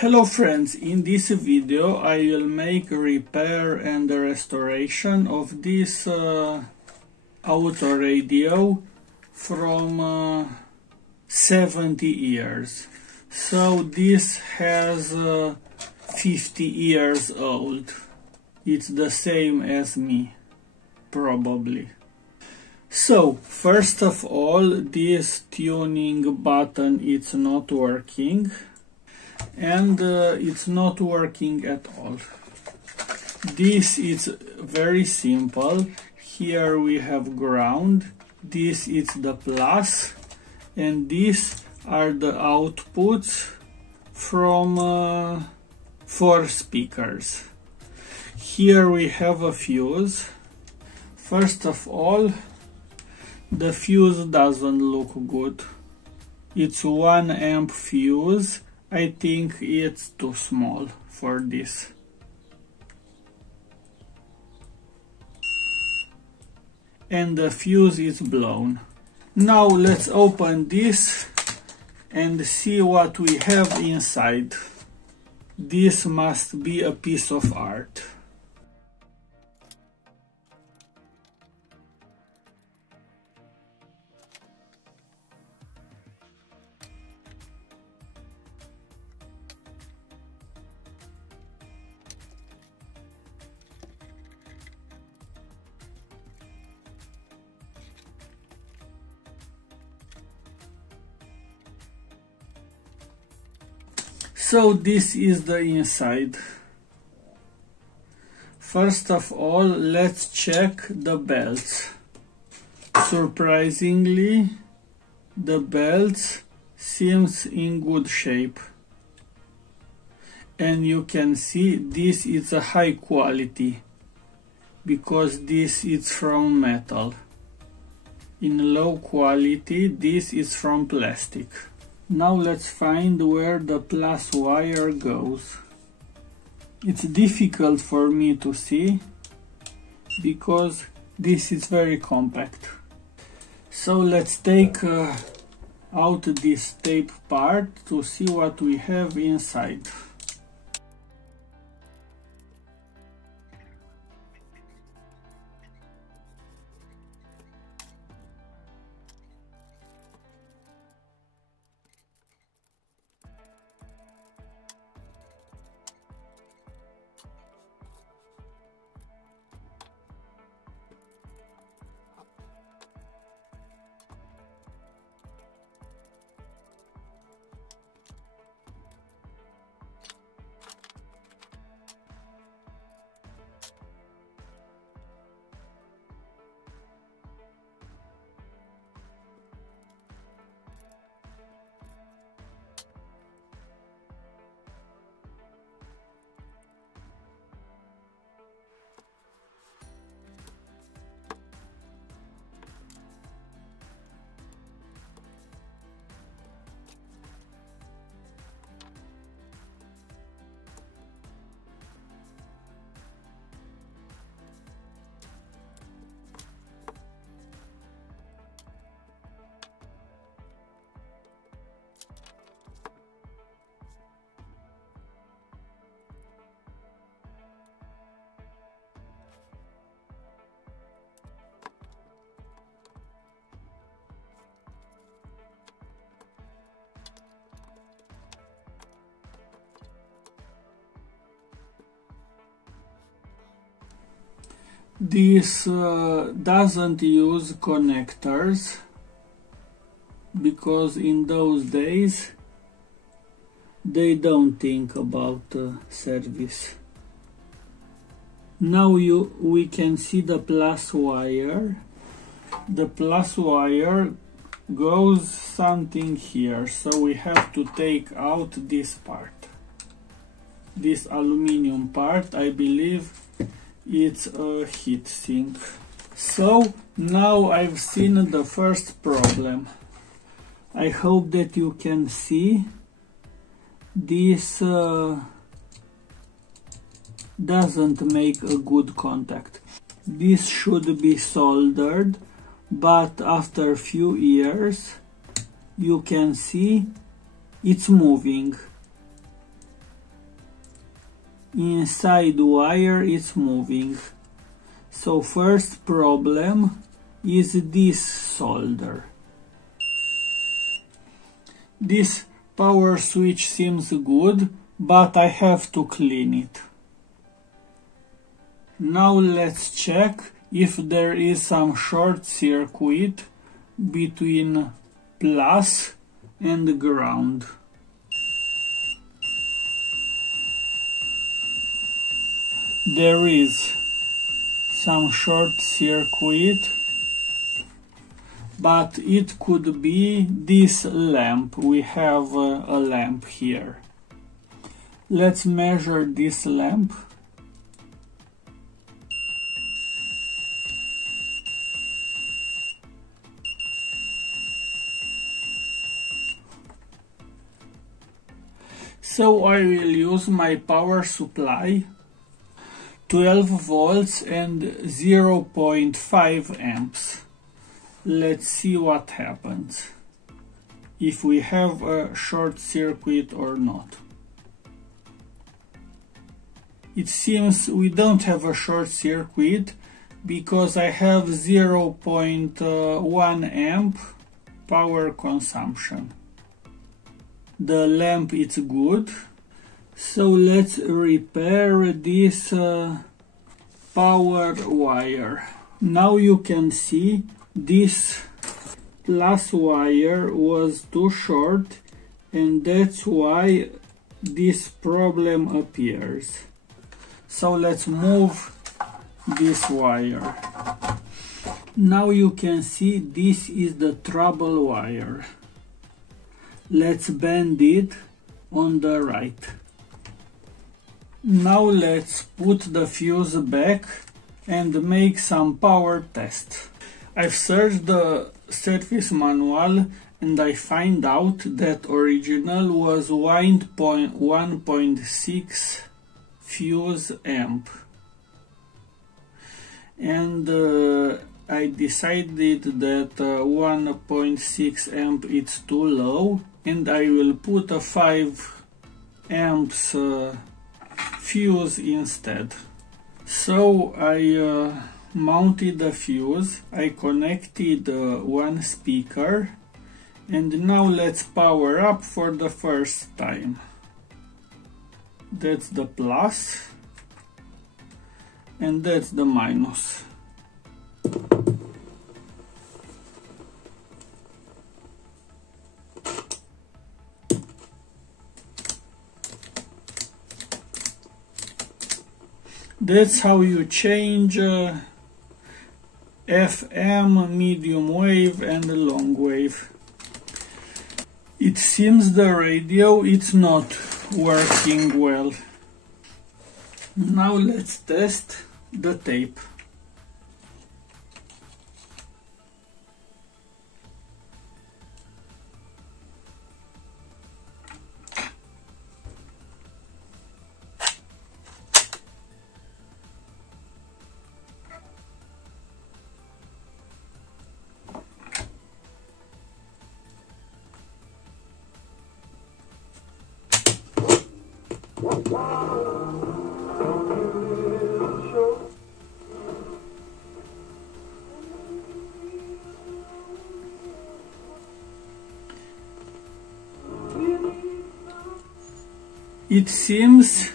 Hello friends, in this video I will make a repair and a restoration of this auto radio from 70 years. So this has 50 years old. It's the same as me, probably. So first of all, this tuning button is not working. And it's not working at all. This is very simple. Here we have ground, this is the plus, and these are the outputs from 4 speakers. Here we have a fuse. First of all, the fuse doesn't look good. It's 1 amp fuse. I think it's too small for this. And the fuse is blown. Now let's open this and see what we have inside. This must be a piece of art. So this is the inside. First of all, let's check the belts. Surprisingly, the belts seems in good shape. And you can see this is a high quality because this is from metal. In low quality, this is from plastic. Now let's find where the plus wire goes. It's difficult for me to see because this is very compact. So let's take out this tape part to see what we have inside. This doesn't use connectors because in those days they don't think about service. Now we can see the plus wire. The plus wire goes something here, so we have to take out this part. This aluminum part, I believe it's a heat sink. So now I've seen the first problem. I hope that you can see this doesn't make a good contact. This should be soldered, but after a few years you can see it's moving. inside wire is moving. So first problem is this solder. This power switch seems good, but I have to clean it. Now let's check if there is some short circuit between plus and ground. There is some short circuit, but it could be this lamp. We have a lamp here. Let's measure this lamp. So I will use my power supply, 12 volts and 0.5 amps. Let's see what happens, if we have a short circuit or not. It seems we don't have a short circuit because I have 0.1 amp power consumption. The lamp is good, so let's repair this power wire. Now you can see this plus wire was too short, and that's why this problem appears. So let's move this wire. Now you can see this is the trouble wire. Let's bend it on the right. Now let's put the fuse back and make some power tests. I've searched the service manual and I find out that original was 1.6 fuse amp. And I decided that 1.6 amp is too low, and I will put a 5 amps fuse instead. So I mounted the fuse, I connected one speaker, and now let's power up for the first time. That's the plus, and that's the minus. That's how you change FM, medium wave and long wave. It seems the radio is not working well. Now let's test the tape. It seems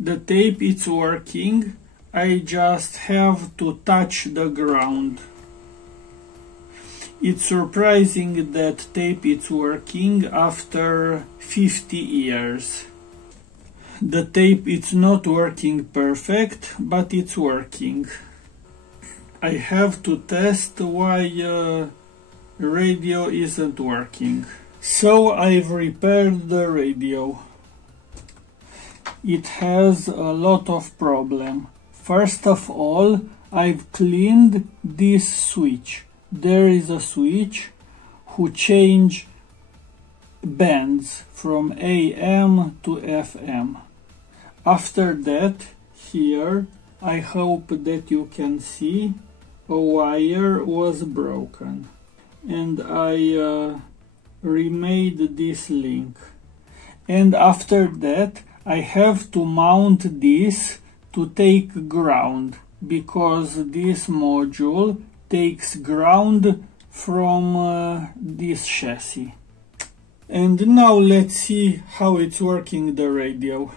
the tape is working. I just have to touch the ground. It's surprising that tape is working after 50 years. The tape is not working perfect, but it's working. I have to test why radio isn't working. So I've repaired the radio. It has a lot of problems. First of all, I've cleaned this switch. There is a switch who change bands from AM to FM. After that, here, I hope that you can see, a wire was broken. And I remade this link. and after that I have to mount this to take ground, because this module takes ground from this chassis. And now let's see how it's working the radio.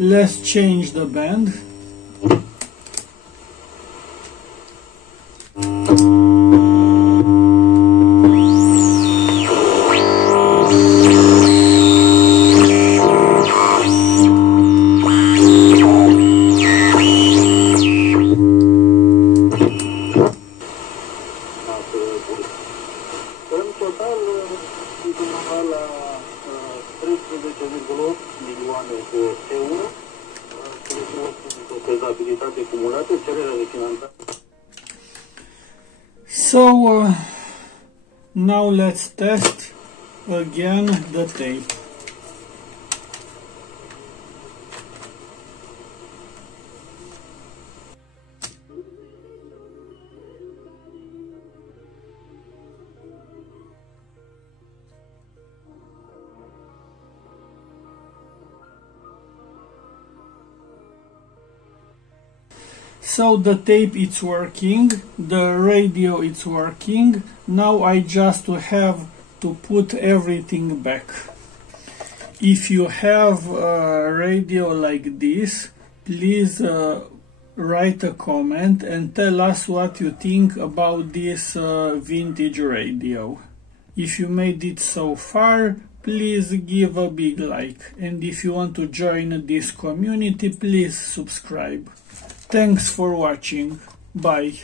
Let's change the band. În total, undeva la 13,8 milioane de euro, o fezabilitate cumulată, cererea de finanțare. So now let's test again the tape. So the tape is working, the radio is working. Now I just have to put everything back. If you have a radio like this, please write a comment and tell us what you think about this vintage radio. If you made it so far, please give a big like, and if you want to join this community, please subscribe. Thanks for watching. Bye.